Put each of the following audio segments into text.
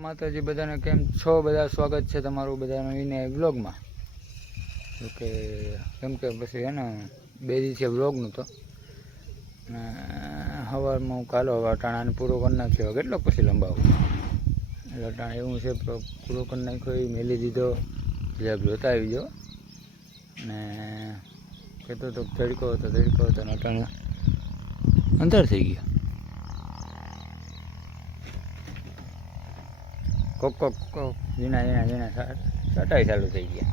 માતાજી બધાને કેમ છો? બધા સ્વાગત છે તમારું બધાનું એને વ્લોગમાં. જોકે કેમ કે પછી હે ને 2 દિવસે વ્લોગનું તો ને સવારમાં હું કાલો અટાણાને પૂરો કરી નાખ્યો. કેટલો પછી લંબાવું એટલે અટાણા એવું છે પૂરો કરી નાખ્યો. એ મેલી દીધો એટલે જોતા આવી ગયો ને કહેતો તો તડકો હતો ને અટાણે અંધાર થઈ ગયો. કોક ઝીણા સટાઈ ચાલુ થઈ ગયા.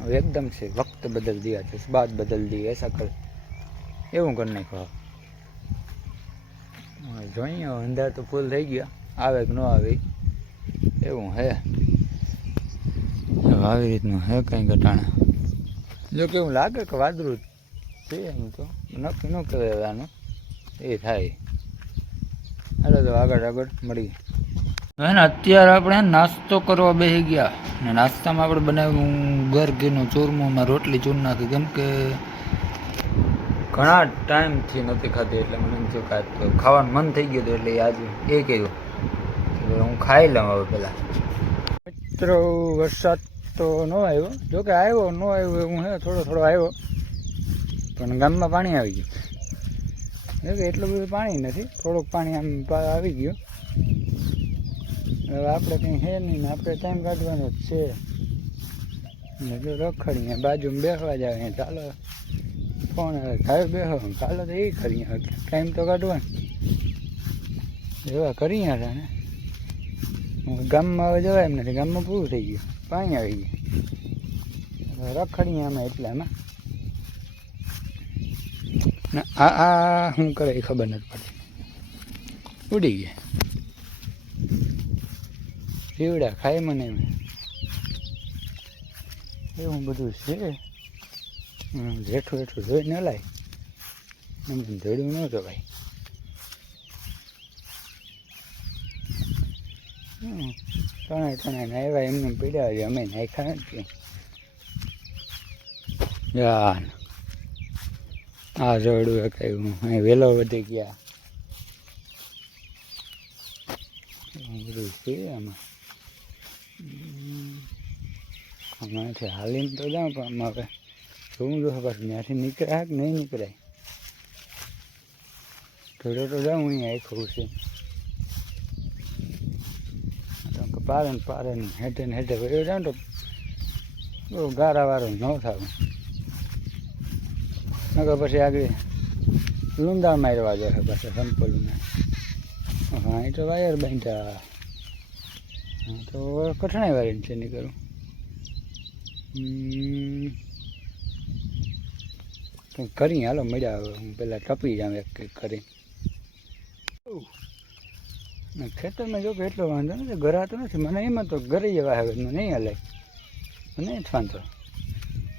હવે એકદમ से वक्त बदल दिया, जज्बात बदल दिए, ऐसा कर એવું કરી નાખ્યું. જોઈએ અંધાર તો ફૂલ થઈ ગયા, આવે કે ન આવે એવું હે. આવી રીતનું હે કંઈ ઘટાણા. જો કે એવું લાગે કે વાદળું છે એમ તો નક્કી ન કહેવાય આનું, એ થાય. હાલો તો આગળ મળી. હવે ને અત્યારે આપણે નાસ્તો કરવા બેસી ગયા ને નાસ્તામાં આપણે બનાવ્યું ઘર ઘીનું ચૂરમું. માં રોટલી ચૂર નાખી કેમ કે ઘણા ટાઈમથી નથી ખાધી એટલે મને એમ થયું ખાવાનું મન થઈ ગયું હતું એટલે આજે એ કહ્યું હું ખાઈ લઉં હવે પહેલાં. મિત્રો વરસાદ તો ન આવ્યો, જોકે આવ્યો ન આવ્યો એવું હે, થોડો આવ્યો પણ ગામમાં પાણી આવી ગયું. જોકે એટલું બધું પાણી નથી, થોડુંક પાણી આમ આવી ગયું. હવે આપણે કંઈ છે નહીં ને આપણે ટાઈમ કાઢવાનો જ છે ને જો રખડીએ બાજુમાં બેસવા જાય. ચાલો ફોન ઘરે બેસો ચાલો તો એ કરીએ, ટાઈમ તો કાઢવાનો એવા કરીએ હતા ને. ગામમાં હવે જવાય એમ નથી, ગામમાં પૂરું થઈ ગયું, પાણી આવી ગયું. રખડીએ આમાં એટલામાં ને આ શું કરે એ ખબર નથી પડતી. ઉડી ગયા જીવડા ખાય મને એમ એવું બધું છે. જેઠું જોઈ ન લાય એમ ધોડ્યું ન જવાય. ત્રણે આવ્યા એમને પીડ્યા છે, અમે નાખ્યા નથી. યાર આ જોડું કહ્યું અહીં વહેલો વધી ગયા બધું છે આમાં. આમાંથી હાલીને તો જાઉં પણ હવે જોવું જો પાછું ત્યાંથી નીકળાય કે નહીં નીકળાય. થોડો તો જાઉં અહીંયા આખું છે પારે ને હેઠે વયો જાઉં તો બહુ ગારાવાળો ન થવું. નકર પછી આગળ લૂંદા મારવા જશે પાછા સંપલુને. હા એ તો વાયર બાંધ્યા તો કઠણાઈ વાળી છે નીકળું. કંઈક કરી હાલો મજા આવે. હું પહેલાં ટપી જાઉં એક કંઈક કરી. ખેતરમાં જો કે એટલો વાંધો નથી, ઘરાતો નથી મને. એમાં તો ઘરે જવા આવે મને નહીં હાલે, મને જ વાંધો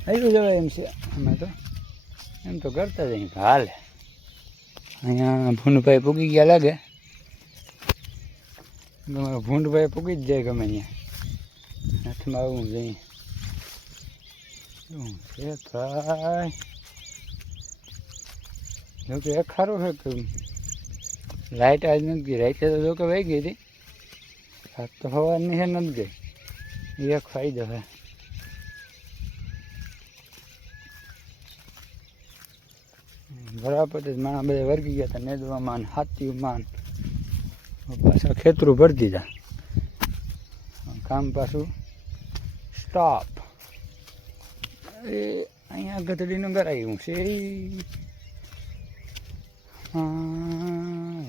આવ્યું જવાય એમ છે. આમાં તો એમ તો કરતા જઈએ હાલે. અહીંયા ભૂંડભાઈ પૂગી ગયા લાગે. ભૂંડભાઈ પૂગી જ જાય ગમે અહીંયા હાથમાં આવું જઈએ. શું છે ભાઈ? જોકે એક સારું છે કે લાઇટ આજ નથી ગઈ. રાઈતે તો જોકે વહી ગઈ હતી, આજ તો સવારની છે નથી ગઈ. એ એક ફાયદો છે. બરાબર જ માણસ બધા વર્ગી ગયા હતા નેદવામાં ને હાથીમાં. પાછા ખેતરું ભરી દીધા, કામ પાછું સ્ટોપ. એ અહીંયા ગધડીનું કરાયું છે.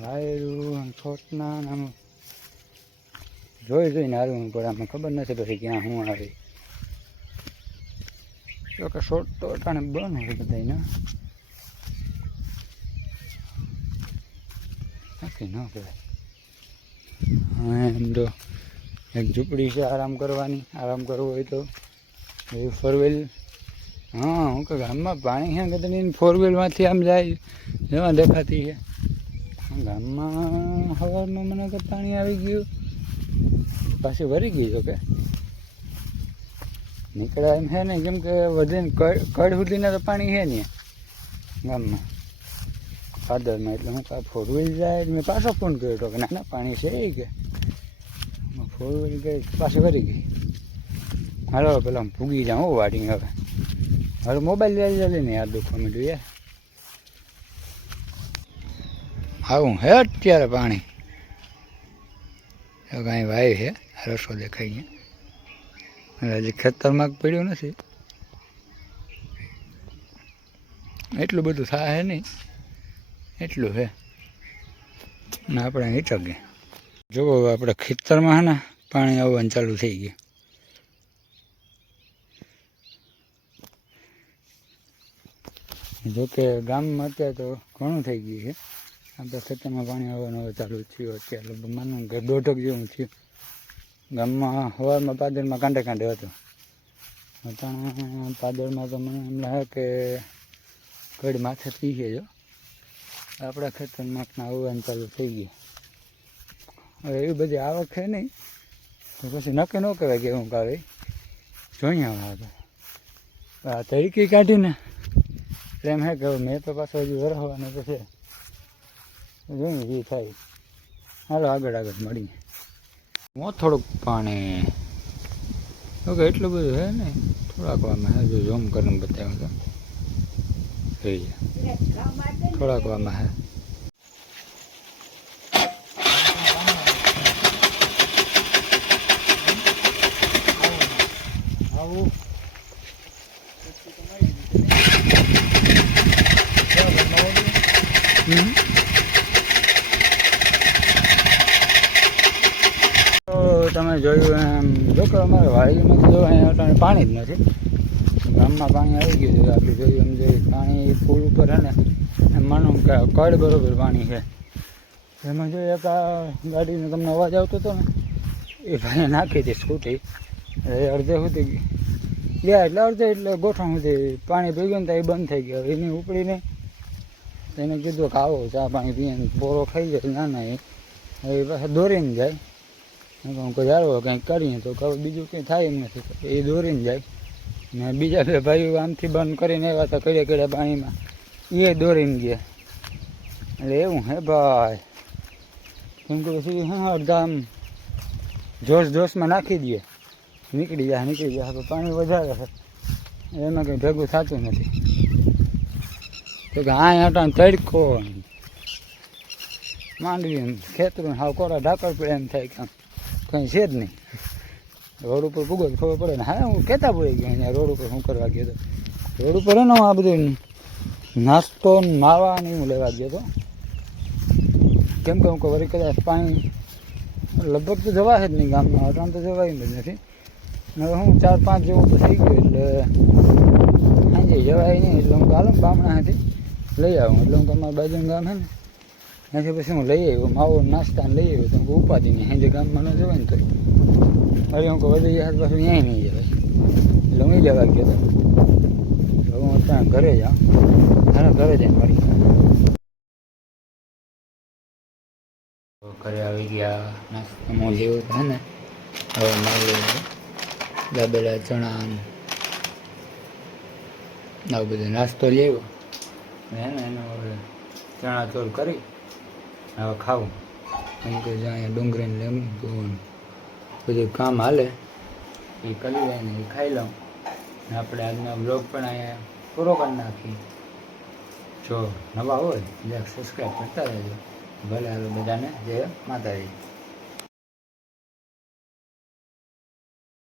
વાયરું છોટના આમ જોઈને હારવું પડે. આમાં ખબર નથી પછી ક્યાં શું આવે. તો કે શોર્ટ તો અટાણે બને છે બધાને નક્કી ન કહેવાય. હા એમ તો એક ઝૂંપડી છે આરામ કરવાની. આરામ કરવો હોય તો એ 4 વ્હીલ. હા હું કે ગામમાં પાણી છે ગધડીને 4 વ્હીલમાંથી આમ જાય જેવા દેખાતી છે. ગામમાં સવારમાં મને કે પાણી આવી ગયું, પાછી ભરી ગઈ. જો કે નીકળ્યા એમ છે ને, કેમ કે વધીને કડ સુધીના તો પાણી છે ને ગામમાં. ભાદરમાં એટલે હું કાં ફોર વ્હીલ જાય મેં પાછો ફોન કર્યો હતો કે ના પાણી છે એ કે ફોર વ્હીલ ગઈ પાછી વળી ગઈ. હાલો પેલા હું ભૂગી જાઉં હું વાડી હવે મોબાઈલ લઈ ને યાર દુખવા માંડ્યું યાર. આવું હે અત્યારે પાણી કાંઈ વાય છે રસો દેખાય ગયા હજી ખેતરમાં પડ્યું નથી એટલું બધું થાય નહીં એટલું છે ને આપણે હિચકે જુઓ આપણે ખેતરમાં હે ને પાણી આવવાનું ચાલુ થઈ ગયું. જોકે ગામમાં અત્યારે તો ઘણું થઈ ગયું છે આપણે ખેતરમાં પાણી આવવાનું હવે ચાલુ થયું અત્યારે લગભગ માનું કે 1.5 જેવું થયું. ગામમાં સવારમાં પાદરમાં કાંઠે કાંઠે હતો અત્યારે પાદરમાં તો મને એમ લાગે કે કડી માથે પી છે જો આપણા ખેતરમાં આવવાનું ચાલુ થઈ ગયું. હવે એવી બધી આવક છે નહીં તો પછી નક્કી ન કહેવાય કે હું કાવે જોઈએ આ તરીકે કાઢીને એમ હે કે મેં તો પાછો હજુ વરસવાનું તો છે જોઈએ જે થાય. હાલો આગળ મળીએ. થોડુંક પાણી ઓકે એટલું બધું હે ને થોડાક વામાં હે જો ઝૂમ કરીને બતાવ્યું તો થઈ જાય થોડાક વામાં હે. આવું તમે જોયું એમ જો કે અમારે વાડીમાં તો અહીંયા અટાણે પાણી જ નથી. ગામમાં પાણી આવી ગયું છે આપણે જોયું એમ જોઈએ પાણી પુલ ઉપર હે ને એમ માનો કે કડ બરોબર પાણી છે. એમાં જોઈએ એક આ ગાડીનો તમને અવાજ આવતો હતો ને એ ભાઈને નાખી હતી સ્કૂટી અડધે સુધી ગયા એટલે અડધે એટલે ગોઠણ સુધી પાણી પી ગયું ને તો એ બંધ થઈ ગયો. એની ઉપડીને એને કીધું કે આવો ચા પાણી પીએ બોરો ખાઈ જાય નાના એ પાછા દોરીને જાય. હું કોઈ હારો કંઈક કરીએ તો કહું બીજું કંઈ થાય એમ નથી એ દોરીને જાય ને બીજા બે ભાઈઓ આમથી બંધ કરીને આવ્યા હતા કડે પાણીમાં એ દોરીને ગયા. એટલે એવું હે ભાઈ કેમ કે પછી હા અડધા આમ જોશમાં નાખી દઈએ નીકળી જાય તો પાણી વધારે છે એમાં કંઈ ભેગું થતું નથી. તો કે આ આટાને તડકો માંડવી ખેતરું હાવ કોરા ઢાકર પડે એમ થાય કે કંઈ છે જ નહીં. રોડ ઉપર પૂગો ખબર પડે ને હા હું કહેતા પડી ગયો અહીંયા રોડ ઉપર હું કરવા ગયો હતો રોડ ઉપર ને આ બધું નાસ્તો નાવા ને હું લેવા ગયો હતો કેમ કે હું વળી કદાચ પાણી લગભગ તો જવાય જ નહીં ગામમાં અટાણ તો જવાય જ નથી. હવે હું 4-5 જેવું તો થઈ ગયું એટલે સાંજે જવાય નહીં એટલે હું હાલો બામણા હતી લઈ આવું એટલે હું તમારા બાજુનું ગામ હે ને ત્યાંથી પછી હું લઈ આવ્યો માવો નાસ્તાને લઈ આવ્યો તો હું ઉપાધિ નહીં સાંજે ગામમાં ન જવાય ને તો અરે હું વધી જાય પાછું ત્યાં નહીં જવાય એટલે હું લેવા ગયો હતો. હું અત્યારે ઘરે જાઉં હાલો ઘરે જઈને મળી ઘરે આવી ગયા નાસ્તો હું લેવો હતો ને હવે મારે દાબેલા ચણા આવું બધો નાસ્તો લેવો હે ને એનો હવે ચણા ચોળ કરી હવે ખાવું કેમ કે અહીંયા ડુંગળીને લીંબુ બધું કામ હાલે એ કરી લે ને એ ખાઈ લઉં ને આપણે આજનો બ્લોગ પણ અહીંયા પૂરો કરી નાખીએ. જો નવા હોય એટલે સબસ્ક્રાઈબ કરતા રહેજો. ભલે હાલો બધાને જય માતાજી.